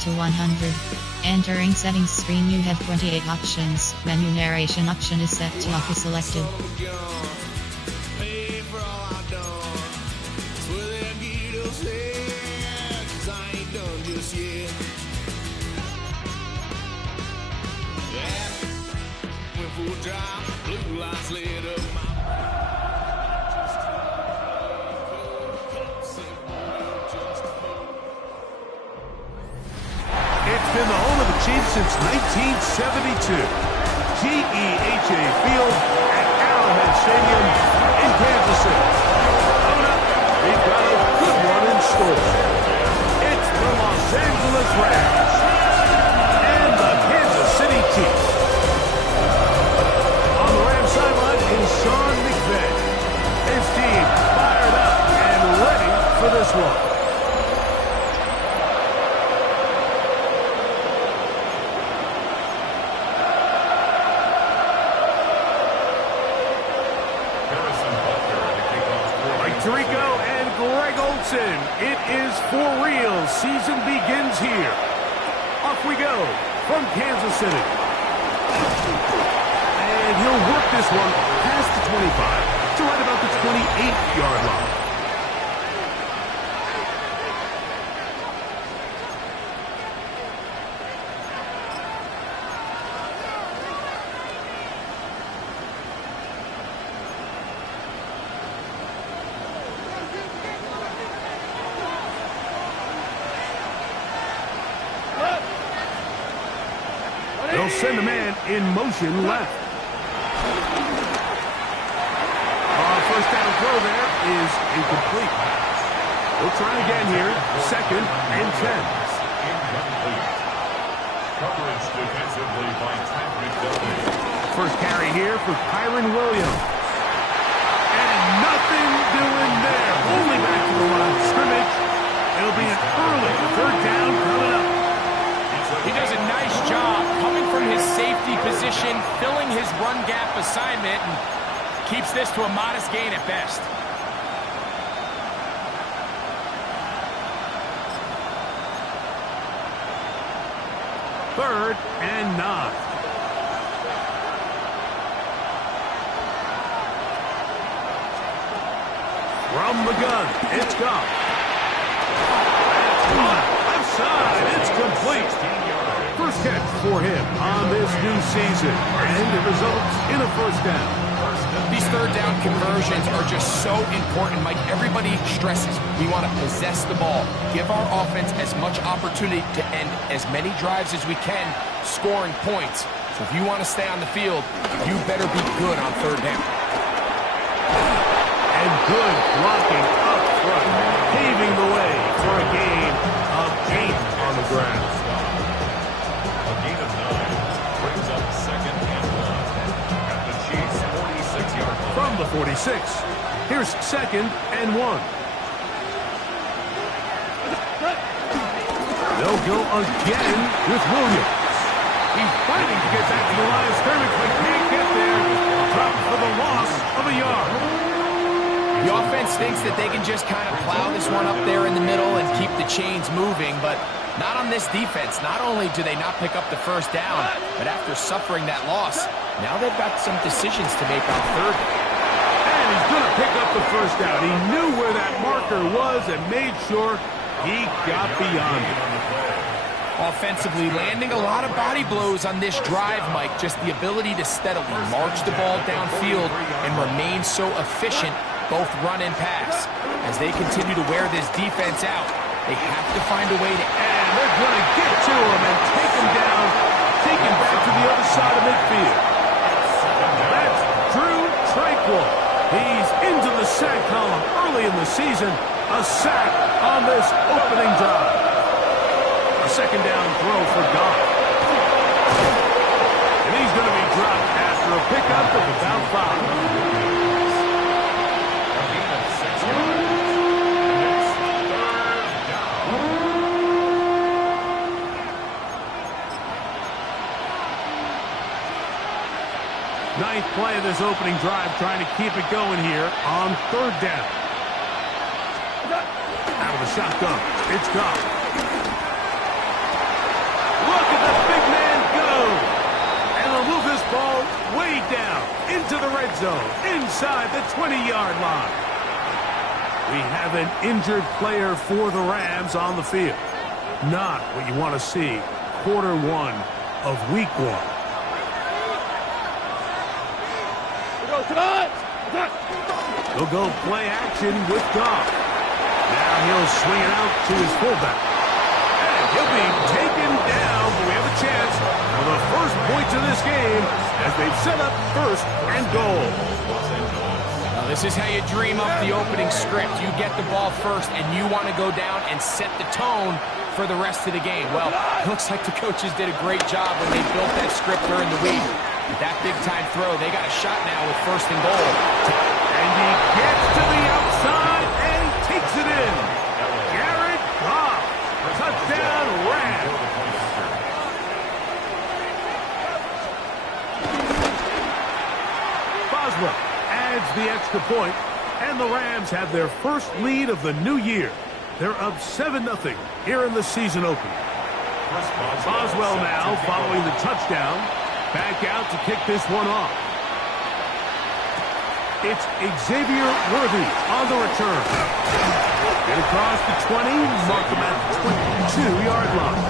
to 100. Entering settings screen, you have 28 options. Menu narration option is set to auto selected. It's been the home of the Chiefs since 1972. GEHA Field at Arrowhead Stadium in Kansas City. Coming up, we've got a good one in store. It's the Los Angeles Rams and the Kansas City Chiefs. On the Rams sideline is Sean McVay. His team fired up and ready for this one. It is for real. Season begins here. Off we go from Kansas City. And he'll work this one past the 25 to right about the 28-yard line. They'll send a man in motion left. First down throw there is incomplete. We'll try again here. 2nd and 10. Coverage defensively by Patrick Dillon. First carry here for Kyron Williams. And nothing doing there. Only back to the line of scrimmage. It'll be an early 3rd down coming up. He does a nice job coming from his safety position, filling his run gap assignment, and keeps this to a modest gain at best. Third and 9. From the gun, it's gone. Left side, it's complete. First catch for him on this new season, and it results in a 1st down. These 3rd down conversions are just so important, Mike. Everybody stresses we want to possess the ball, give our offense as much opportunity to end as many drives as we can, scoring points. So if you want to stay on the field, you better be good on 3rd down. And good blocking up front, paving the way for a gain of 8 on the ground. A gain of 9 brings up 2nd and 1 at the Chiefs' 46-yard line. From the 46, here's 2nd and 1. They'll go again with Williams. He's fighting to get back to the line of scrimmage, but can't get there. Dropped for the loss of a yard. The offense thinks that they can just kind of plow this one up there in the middle and keep the chains moving, but not on this defense. Not only do they not pick up the 1st down, but after suffering that loss, now they've got some decisions to make on 3rd. And he's going to pick up the 1st down. He knew where that marker was and made sure he got beyond it. Offensively, landing a lot of body blows on this drive, Mike. Just the ability to steadily march the ball downfield and remain so efficient, both run and pass. As they continue to wear this defense out, they have to find a way to... And they're going to get to him and take him down, take him back to the other side of midfield. That's Drew Tranquil. He's into the sack column early in the season. A sack on this opening drive. A 2nd down throw for Goff. And he's going to be dropped after a pickup of about 5. Ninth play of this opening drive, trying to keep it going here on 3rd down. Out of the shotgun, it's Goff. into the red zone, inside the 20-yard line. We have an injured player for the Rams on the field. Not what you want to see quarter one of week one. He'll go play action with Goff. Now he'll swing it out to his fullback. And he'll be taken down, but we have a chance for the first points of this game as they've set up first and goal. Now, this is how you dream up the opening script. You get the ball first, and you want to go down and set the tone for the rest of the game. Well, it looks like the coaches did a great job when they built that script during the week. That big-time throw, they got a shot now with first and goal. And he gets to the outside and takes it in. Jared Goff, touchdown Rams. Boswell adds the extra point, and the Rams have their first lead of the new year. They're up 7-0 here in the season opener. Boswell now following the touchdown. Back out to kick this one off. It's Xavier Worthy on the return. Get across the 20, mark him at the 22-yard line.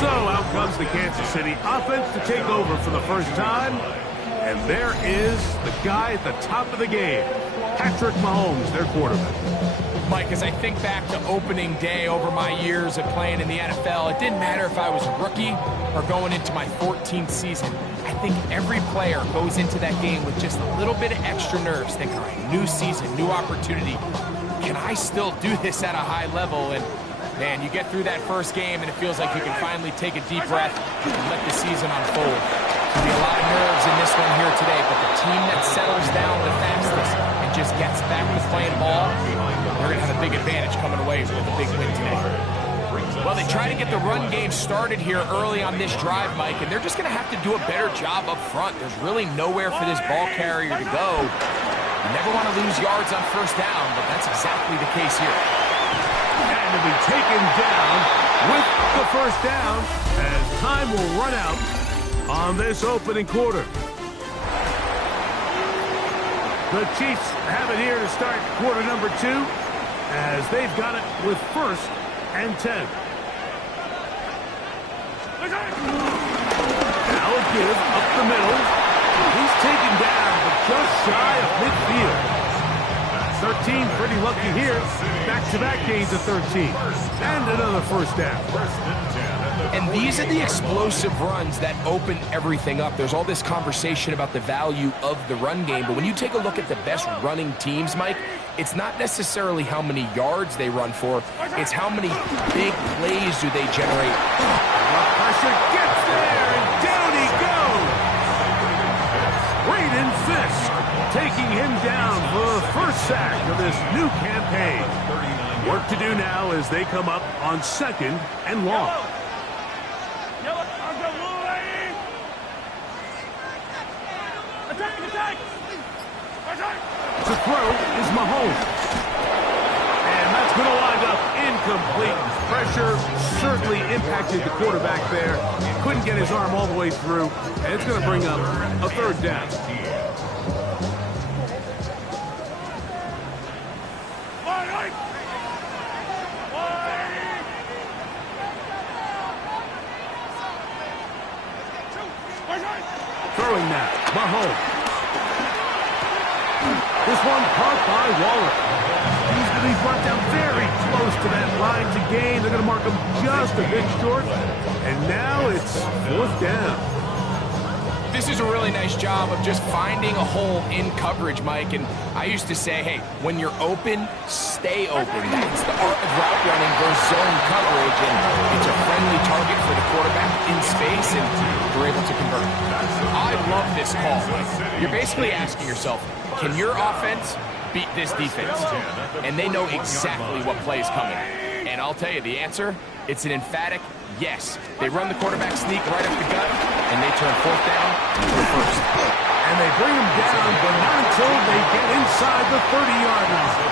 So out comes the Kansas City offense to take over for the first time. And there is the guy at the top of the game, Patrick Mahomes, their quarterback. Mike, as I think back to opening day over my years of playing in the NFL, it didn't matter if I was a rookie or going into my 14th season. I think every player goes into that game with just a little bit of extra nerves, thinking, all right, new season, new opportunity. Can I still do this at a high level? And, man, you get through that first game, and it feels like you can finally take a deep breath and let the season unfold. There'll be a lot of nerves in this one here today, but the team that settles down the fastest and just gets back to playing ball, they're going to have a big advantage coming away with a big win today. Well, they try to get the run game started here early on this drive, Mike, and they're just going to have to do a better job up front. There's really nowhere for this ball carrier to go. You never want to lose yards on first down, but that's exactly the case here. And to be taken down with the first down as time will run out on this opening quarter. The Chiefs have it here to start quarter number 2 as they've got it with first and 10. Now a give up the middle. He's taken down, but just shy of midfield. 13, pretty lucky here. Back-to-back gains of 13. And another first down. And these are the explosive runs that open everything up. There's all this conversation about the value of the run game, but when you take a look at the best running teams, Mike, it's not necessarily how many yards they run for, it's how many big plays do they generate. Pressure gets there, and down he goes. Braden Fisk taking him down for the first sack of this new campaign. Work to do now as they come up on second and long. To throw is Mahomes. And that's going to wind up incomplete. Pressure certainly impacted the quarterback there. Couldn't get his arm all the way through. And it's going to bring up a third down. Throwing now, Mahomes. This one caught by Waller. He's going to be brought down very close to that line to gain. They're going to mark him just a bit short. And now it's fourth down. This is a really nice job of just finding a hole in coverage, Mike. And I used to say, hey, when you're open, stay open. That's the art of route running versus zone coverage. And it's a friendly target for the quarterback in space, and we're able to convert. I love this call. You're basically asking yourself, can your offense beat this defense? And they know exactly what play is coming. And I'll tell you the answer, it's an emphatic yes. They run the quarterback sneak right up the gut, and they turn fourth down into a first. And they bring him down, but not until they get inside the 30-yard line.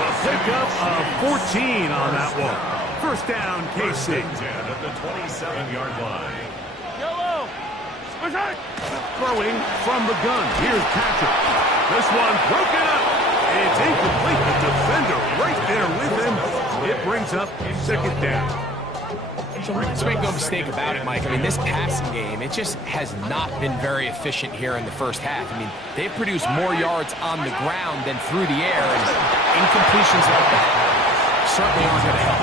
A pickup of 14 on that one. First down, KC. At the 27-yard line. Throwing from the gun. Here's Patrick. This one broken up. It's incomplete. The defender right there with him. It brings up second down. Let's make no mistake about it, Mike. I mean, this passing game, it just has not been very efficient here in the first half. I mean, they've produced more yards on the ground than through the air, and incompletions like that certainly aren't going to help.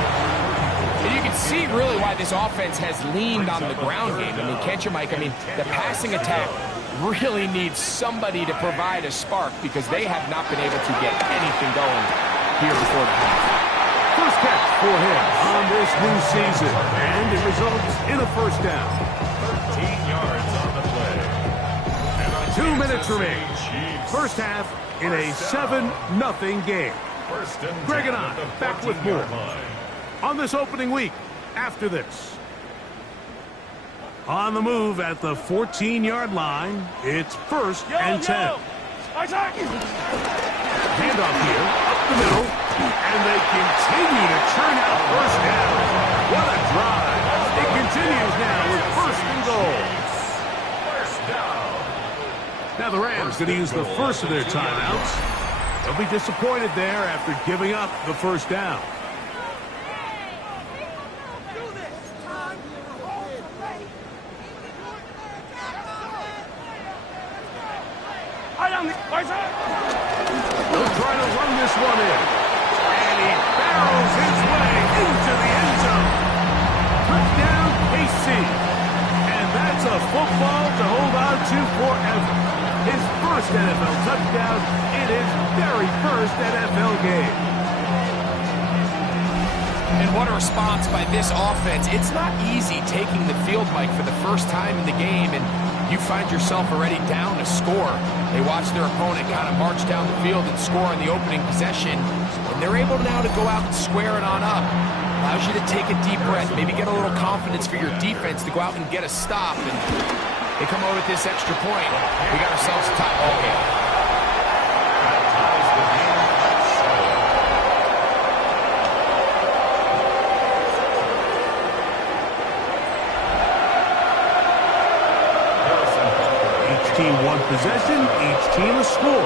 And you can see really why this offense has leaned on the ground game. I mean, can't you, Mike? I mean, the passing attack really needs somebody to provide a spark because they have not been able to get anything going here before the half. First catch for him on this new season, and it results in a first down. 13 yards on the play. And on 2 minutes remain. First half in a 7-0 game. Greg and I back with more on this opening week after this. On the move at the 14-yard line, it's 1st and 10. Handoff here, up the middle, and they continue to churn out first down. What a drive. It continues now with 1st and goal. Now the Rams going to use the first of their timeouts. They'll be disappointed there after giving up the first down. They'll try to run this one in. And he barrels his way into the end zone. Touchdown, KC. And that's a football to hold on to forever. His first NFL touchdown in his very first NFL game. And what a response by this offense. It's not easy taking the field, Mike, for the first time in the game, and you find yourself already down a score. They watch their opponent kind of march down the field and score in the opening possession, and they're able now to go out and square it on up. Allows you to take a deep breath, maybe get a little confidence for your defense to go out and get a stop, and they come over with this extra point. We got ourselves a tie ball game. Team one possession, each team a score.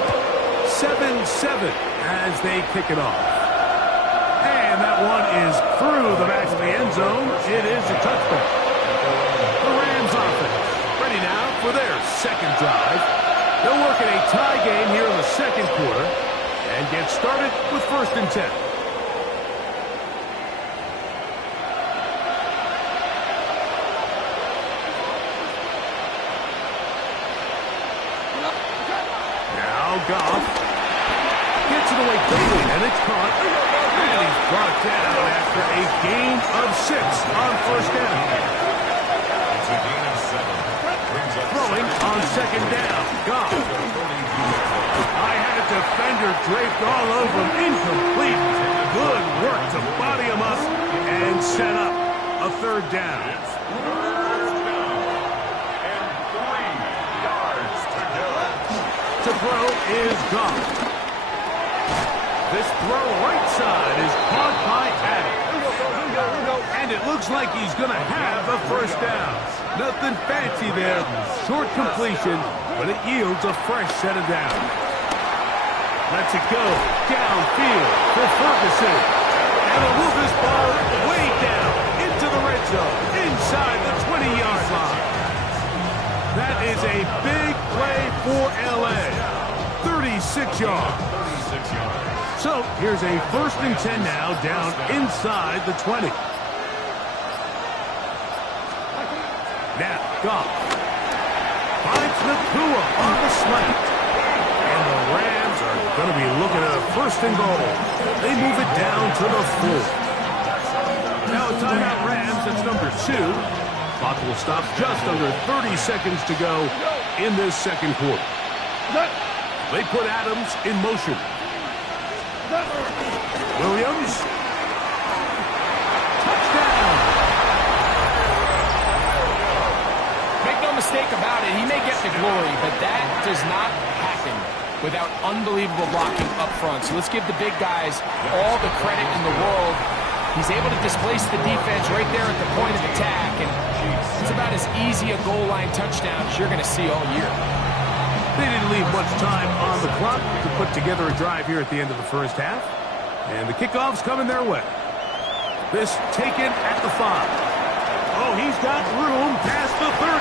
7-7 as they kick it off. And that one is through the back of the end zone. It is a touchdown. The Rams offense ready now for their second drive. They'll work in a tie game here in the second quarter and get started with 1st and 10. Goff gets it away quickly, and it's caught. And he's brought down after a gain of 6 on 1st down. It's a gain of 7. Throwing on 2nd down. Goff. I had a defender draped all over him. Incomplete. Good work to body him up and set up a 3rd down. To throw is gone. This throw right side is caught by Adams. And it looks like he's going to have a 1st down. Nothing fancy there. Short completion, but it yields a fresh set of downs. Lets it go downfield for Ferguson. And he'll move this ball way down into the red zone, inside the 20-yard line. That is a big play for L.A. 36 yards. So here's a 1st and 10 now down inside the 20. Now Goff finds Nakua on the slant. And the Rams are going to be looking at a 1st and goal. They move it down to the 4. Now a timeout Rams, that's number 2. Clock will stop just under 30 seconds to go in this second quarter. They put Adams in motion. Williams. Touchdown. Make no mistake about it, he may get the glory, but that does not happen without unbelievable blocking up front. So let's give the big guys all the credit in the world. He's able to displace the defense right there at the point of attack, and it's about as easy a goal line touchdown as you're going to see all year. They didn't leave much time on the clock to put together a drive here at the end of the first half. And the kickoff's coming their way. This taken at the 5. Oh, he's got room past the 30.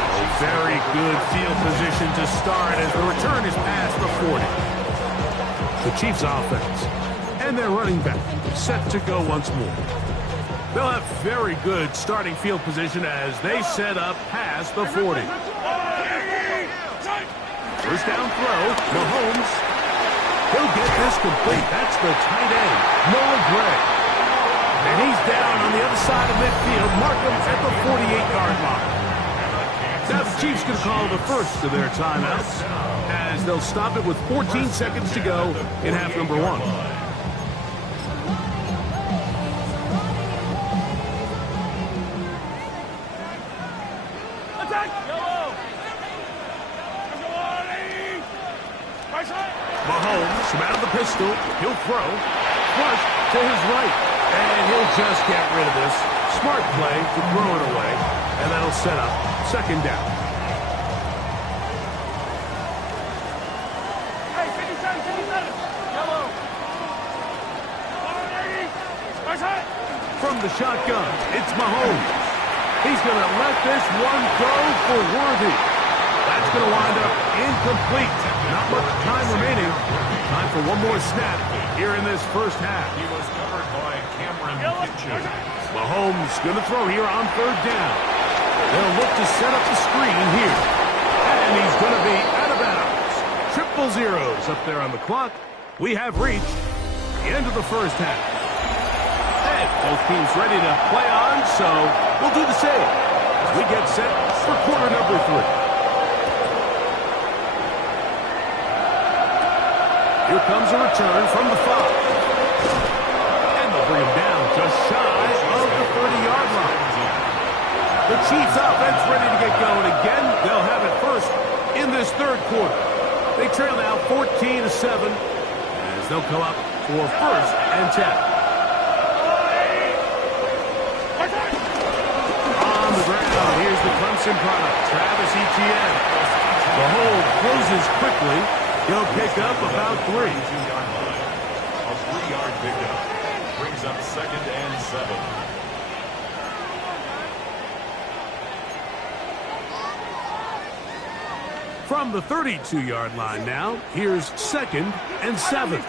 Oh, very good field position to start as the return is past the 40. The Chiefs offense and their running back set to go once more. They'll have very good starting field position as they set up past the 40. First down throw, Mahomes. He'll get this complete. That's the tight end, Noah Gray. And he's down on the other side of midfield. Mark him at the 48-yard line. Now the Chiefs can call the first of their timeouts as they'll stop it with 14 seconds to go in half number 1. Mahomes from out of the pistol. He'll throw. Flush to his right. And he'll just get rid of this. Smart play to throw it away. And that'll set up second down. From the shotgun, it's Mahomes. He's going to let this one go for Worthy. That's going to wind up incomplete. Not much time remaining. Time for one more snap here in this first half. He was covered by Cameron Kitchen. Mahomes going to throw here on third down. They'll look to set up the screen here. And he's going to be out of bounds. Triple zeros up there on the clock. We have reached the end of the first half. And both teams ready to play on, so we'll do the same as we get set for quarter number 3. Here comes a return from the 5. And they'll bring him down just shy of the 30-yard line. The Chiefs offense ready to get going again. They'll have it first in this third quarter. They trail now 14-7 as they'll come up for first and 10. On the ground, here's the Clemson product, Travis Etienne. The hold closes quickly. He'll pick up about 3. A 3-yard pickup brings up second and 7. From the 32-yard line now, here's second and 7. Up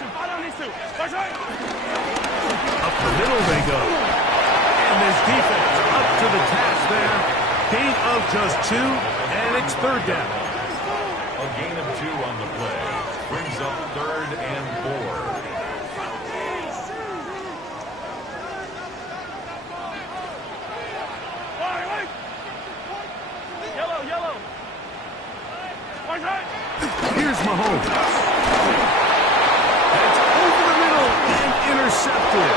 the middle they go. And this defense up to the task there. Gain of just 2, and it's third down. A gain of 2 on the play brings up third and 4. Here's Mahomes. That's over the middle and intercepted.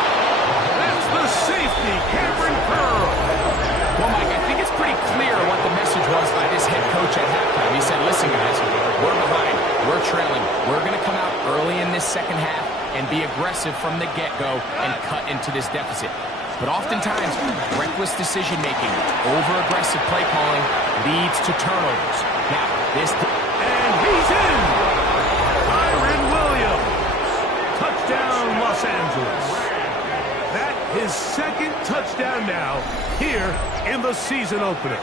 That's the safety, Cameron Curl. Well, Mike, I think it's pretty clear what the message was by this head coach at halftime. He said, listen, guys, we're behind. We're trailing. We're going to come out early in this second half and be aggressive from the get-go and cut into this deficit. But oftentimes, reckless decision-making, over-aggressive play calling leads to turnovers. Now, this... And he's in! Kyren Williams. Touchdown, Los Angeles. That his second touchdown now here in the season opener.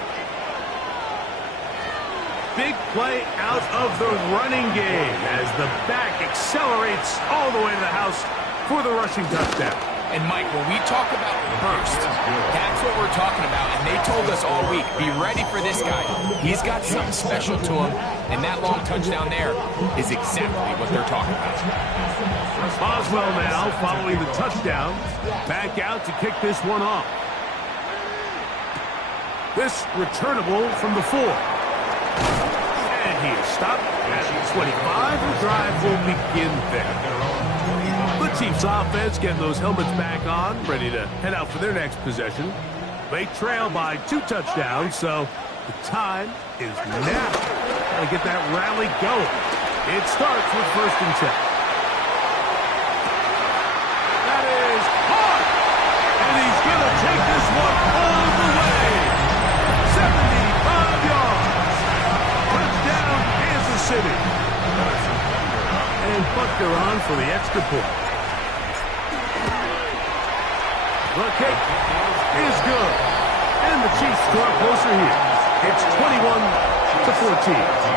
Big play out of the running game as the back accelerates all the way to the house for the rushing touchdown. And, Mike, when we talk about burst, that's what we're talking about. And they told us all week, be ready for this guy. He's got something special to him, and that long touchdown there is exactly what they're talking about. Boswell now following the touchdown. Back out to kick this one off. This returnable from the 4. And he is stopped at 25. The drive will begin there. The Chiefs offense getting those helmets back on, ready to head out for their next possession. They trail by 2 touchdowns, so the time is now. Got to get that rally going. It starts with first and 10. That is hard. extra point. The kick is good. And the Chiefs score closer here. It's 21-14.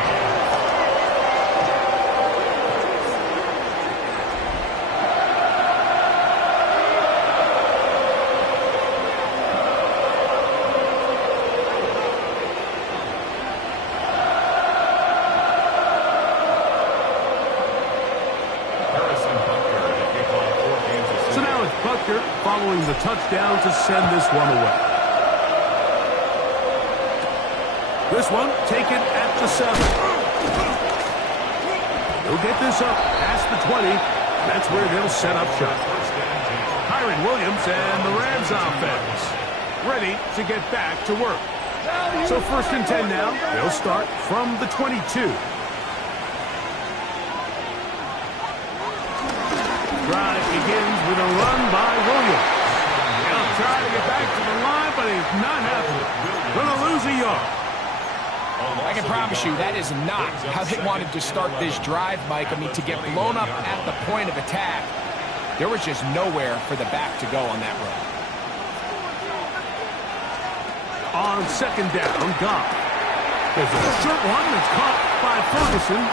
Following the touchdown to send this one away. This one taken at the 7. They'll get this up past the 20. That's where they'll set up shop. Kyron Williams and the Rams offense ready to get back to work. So 1st and 10 now. They'll start from the 22. Drive begins with a run by Williams. He'll try to get back to the line, but it's not happening. Going to lose a yard. I can promise you that is not how they wanted to start this drive, Mike. I mean, to get blown up at the point of attack, there was just nowhere for the back to go on that run. On 2nd down, Goff. There's a short one that's caught by Ferguson.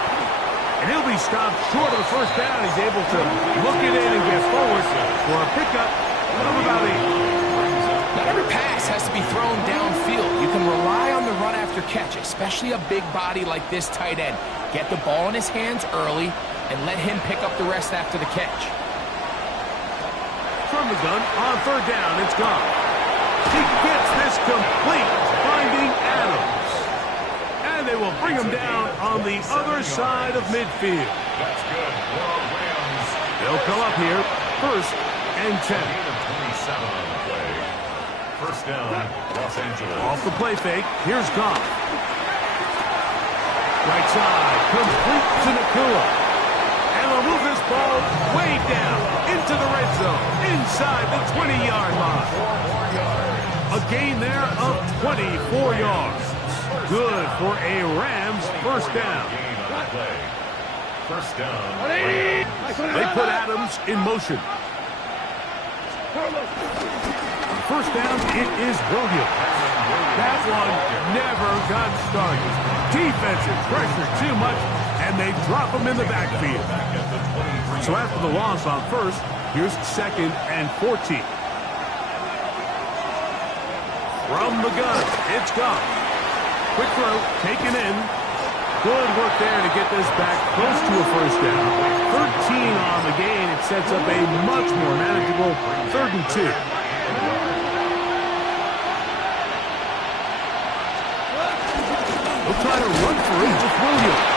And he'll be stopped short of the 1st down. He's able to look it in and get forward for a pickup of about 8. Not every pass has to be thrown downfield. You can rely on the run after catch, especially a big body like this tight end. Get the ball in his hands early and let him pick up the rest after the catch. From the gun, on 3rd down, it's gone. He gets this complete, finding Adams. And they will bring him down on the other side of midfield. That's good for Rams. They'll come up here, 1st and 10. 27 on the play. 1st down, Los Angeles. Off the play fake, here's Goff. Right side, complete to Nakua. And they'll move this ball way down into the red zone, inside the 20-yard line. 4 more yards. A gain there of 24 yards. Good for a Rams 1st down. 1st down. Rams. They put Adams in motion. 1st down, it is Williams. That one never got started. Defensive pressure too much, and they drop him in the backfield. So after the loss on 1st, here's 2nd and 14. From the gun, it's Goff. Quick throw, taken in. Good work there to get this back close to a 1st down. 13 on the gain. It sets up a much more manageable 3rd and 2. We'll try to run for it with Williams.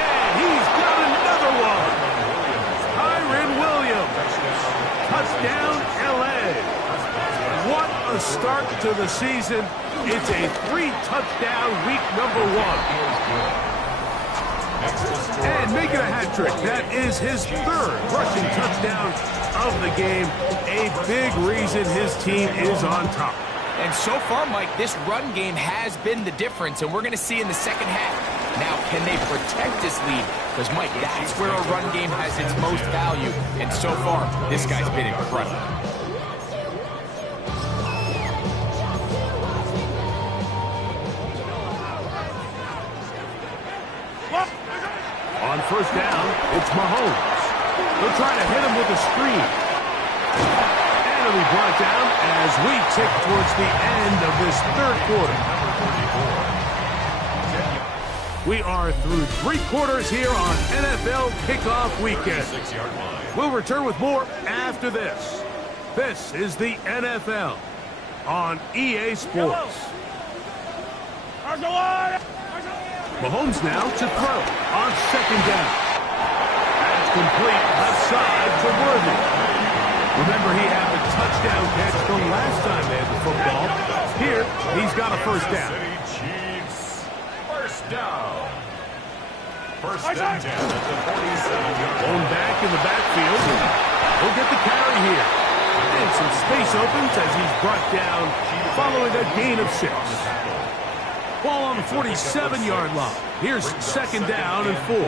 And he's got another one. Kyron Williams. Touchdown, L.A. What a start to the season. It's a 3-touchdown week number 1. And making a hat trick. That is his 3rd rushing touchdown of the game. A big reason his team is on top. And so far, Mike, this run game has been the difference, and we're going to see in the 2nd half. Now, can they protect this lead? Because, Mike, that's where a run game has its most value. And so far, this guy's been incredible. On 1st down, it's Mahomes. They'll try to hit him with a screen. And it'll be brought down as we tick towards the end of this 3rd quarter. We are through 3 quarters here on NFL Kickoff Weekend. We'll return with more after this. This is the NFL on EA Sports. Mahomes now to throw on 2nd down. That's complete left side to Worthy. Remember, he had the touchdown catch the last time they had the football. Here, he's got a 1st down. Chiefs, 1st down. 1st and 10 at the 47-yard line. Going back in the backfield. He'll get the carry here. And some space opens as he's brought down following a gain of 6. Ball on the 47-yard line. Here's second down and 4. On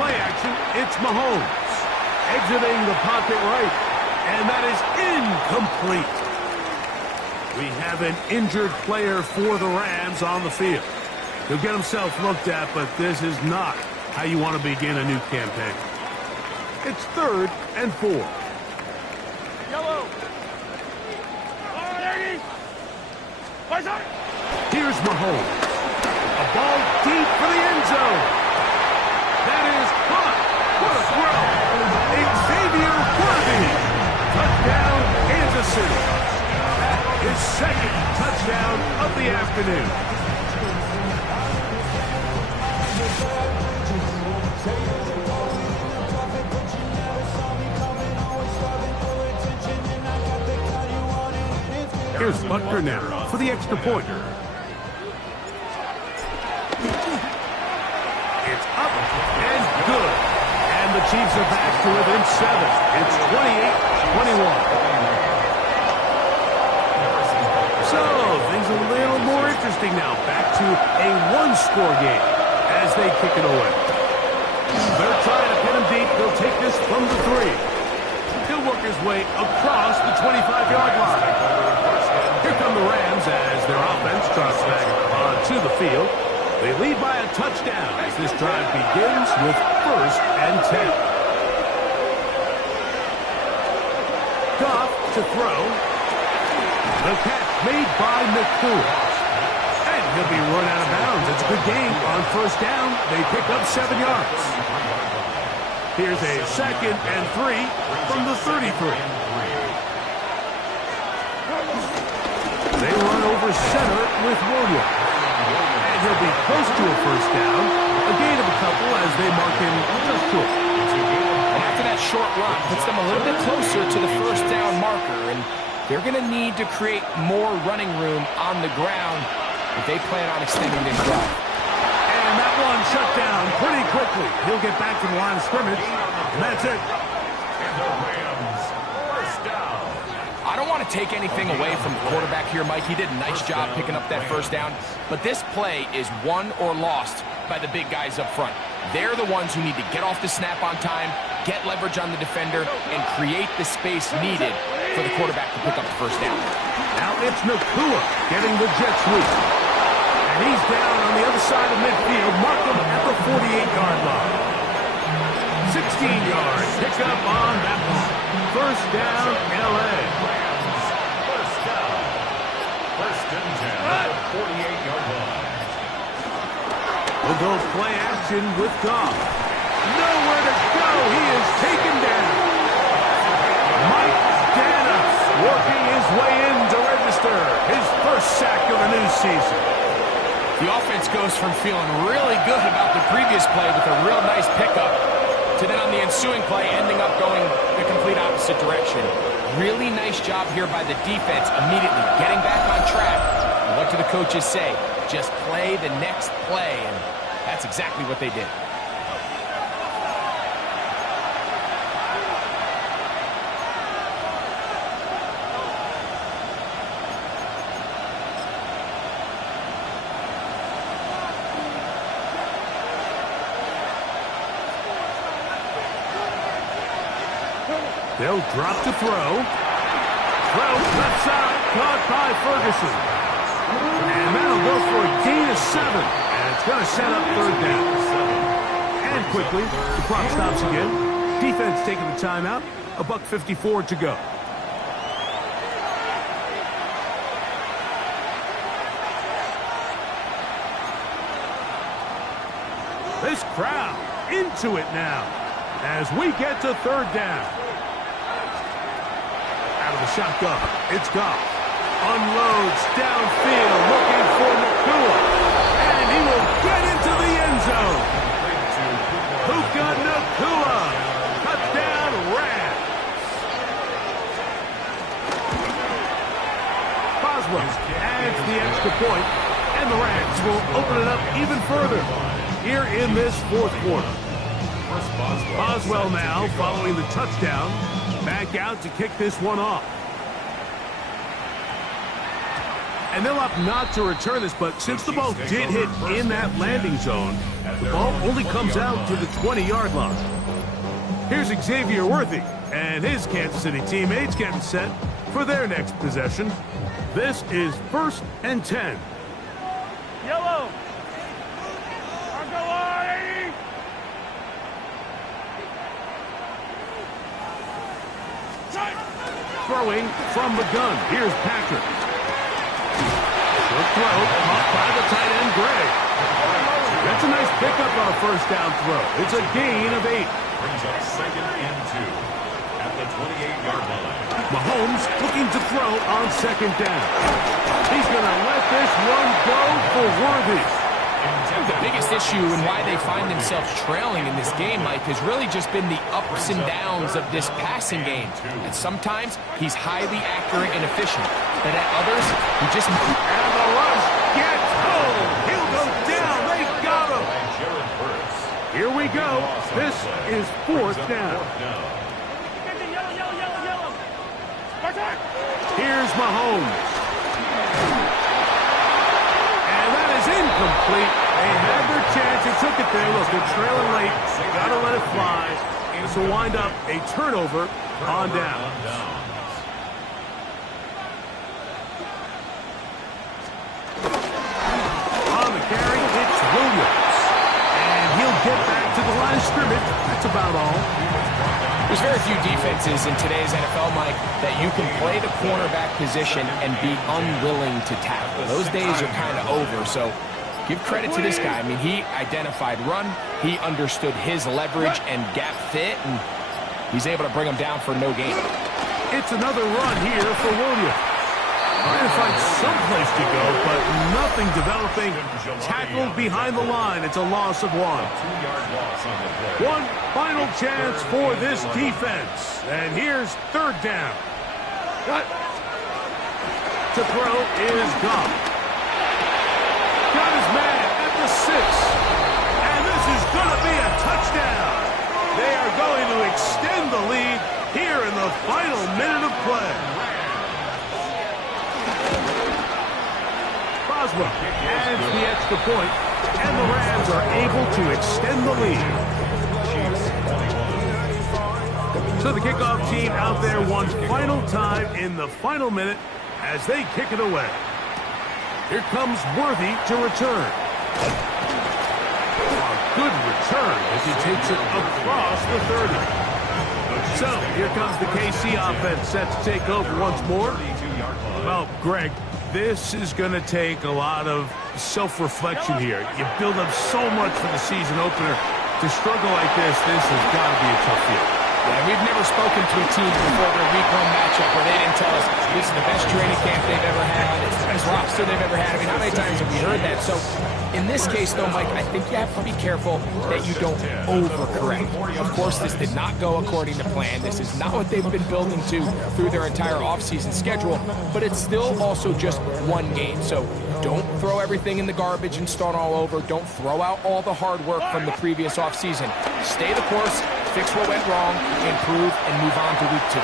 play action, it's Mahomes. Exiting the pocket right. And that is incomplete. We have an injured player for the Rams on the field. He'll get himself looked at, but this is not how you want to begin a new campaign. It's 3rd and 4. Yellow. Oh, there it is. Here's Mahomes. A ball deep for the end zone. That is caught. What a throw. Xavier Worthy. Touchdown, Kansas City. His second touchdown of the afternoon. Here's Butker now for the extra point. It's up and good. And the Chiefs are back to within 7. It's 28-21. So, things a little more interesting now. Back to a one-score game as they kick it away. They're trying to pin him deep. They'll take this from the 3. He'll work his way across the 25-yard line. Here come the Rams as their offense trots back onto the field. They lead by a touchdown as this drive begins with 1st and 10. Goff to throw. The catch made by McCool. And he'll be run out of bounds. It's a good game. On 1st down, they pick up 7 yards. Here's a 2nd and 3 from the 33. They run over center with Woodward. And he'll be close to a 1st down. A gain of a couple as they mark him just short. And after that short run, puts them a little bit closer to the 1st down marker. And they're going to need to create more running room on the ground if they plan on extending this drive. And that one shut down pretty quickly. He'll get back to the line of scrimmage. And that's it. And the Rams, 1st down. I don't want to take anything away from the quarterback here, Mike. He did a nice job picking up that 1st down. But this play is won or lost by the big guys up front. They're the ones who need to get off the snap on time, get leverage on the defender, and create the space needed for the quarterback to pick up the 1st down. Now it's Nakua getting the jet sweep. And he's down on the other side of midfield. Mark him at the 48-yard line. 16-yard pickup on that one. 1st down, L.A. 1st down. 1st and 10. 48-yard line. We'll go play action with Goff. Nowhere to go. He is taken down. Mike Danis working his way in to register his 1st sack of the new season. The offense goes from feeling really good about the previous play with a real nice pickup to then on the ensuing play ending up going the complete opposite direction. Really nice job here by the defense immediately getting back on track. And what do the coaches say? Just play the next play, and that's exactly what they did. They'll drop to throw. Throw left side, caught by Ferguson. And that'll go for a gain of 7. And it's going to set up 3rd down. And quickly, the clock stops again. Defense taking the timeout. $1:54 to go. This crowd into it now as we get to 3rd down. Out of the shotgun, it's Goff. Unloads downfield, looking for Nakua. And he will get into the end zone. Puka Nakua. Touchdown, Rams. Boswell adds the extra point, and the Rams will open it up even further here in this 4th quarter. Boswell now following the touchdown. Back out to kick this one off. And they'll opt not to return this, but since the ball did hit in that landing zone, the ball only comes out to the 20-yard line. Here's Xavier Worthy and his Kansas City teammates getting set for their next possession. This is 1st and 10. Yellow. Go on, 80. Throwing from the gun. Here's Patrick. Short throw caught by the tight end, Gray. That's a nice pickup on a first down throw. It's a gain of 8. Brings up 2nd and 2 at the 28-yard line. Mahomes looking to throw on 2nd down. He's going to let this one go for Worthy. The biggest issue and why they find themselves trailing in this game, Mike, has really just been the ups and downs of this passing game. And sometimes he's highly accurate and efficient, but at others, he just... And the rush gets home. He'll go down. They got him. Here we go. This is 4th down. Here's Mahomes. And that is incomplete. They had their chance. They took it there. Look, they're trailing late. Got to let it fly. This will wind up a turnover on down. On the carry, it's Williams. And he'll get back to the line of scrimmage. That's about all. There's very few defenses in today's NFL, Mike, that you can play the cornerback position and be unwilling to tackle. Those days are kind of over, so give credit to this guy. I mean, he identified run, he understood his leverage and gap fit, and he's able to bring him down for no gain. It's another run here for Williams. Trying to find someplace to go, but nothing developing. Tackled behind the line. It's a loss of 1. 2-yard loss on the play. One final chance for this defense. And here's 3rd down. Cut. To throw is gone. Got his man at the 6. And this is going to be a touchdown. They are going to extend the lead here in the final minute of play. Boswell adds the extra point, and the Rams are able to extend the lead. So the kickoff team out there one final time in the final minute as they kick it away. Here comes Worthy to return. A good return as he takes it across the 30. So here comes the KC offense set to take over once more. Well, Greg, this is going to take a lot of self-reflection here. You build up so much for the season opener. To struggle like this has got to be a tough field. Yeah, we've never spoken to a team before their week 1 matchup where they didn't tell us this is the best training camp they've ever had, it's the best roster they've ever had. I mean, how many times have we heard that? So in this case, though, Mike, I think you have to be careful that you don't overcorrect. Of course, this did not go according to plan. This is not what they've been building to through their entire offseason schedule, but it's still also just one game. So don't throw everything in the garbage and start all over. Don't throw out all the hard work from the previous offseason. Stay the course, fix what went wrong, improve, and move on to week 2.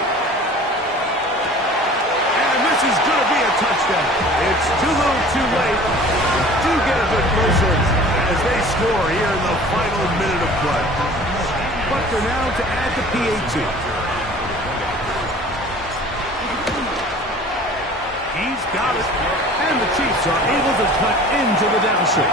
And this is going to be a touchdown. It's too little too late. Do get a good closer as they score here in the final minute of play. Butker now to add the PAT. He's got it. And the Chiefs are able to cut into the deficit.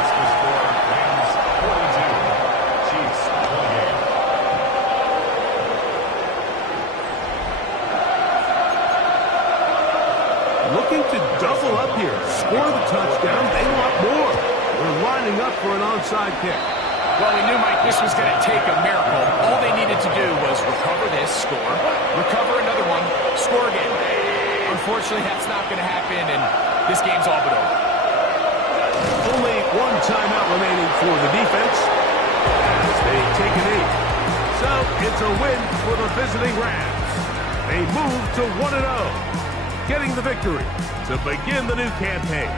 Looking to double up here. Score the touchdown. They want more. They're lining up for an onside kick. Well, we knew, Mike, this was going to take a miracle. All they needed to do was recover this, score, recover another one, score again. Unfortunately, that's not going to happen, and this game's all but over. Only one timeout remaining for the defense as they take an 8. So it's a win for the visiting Rams. They move to 1-0, getting the victory to begin the new campaign.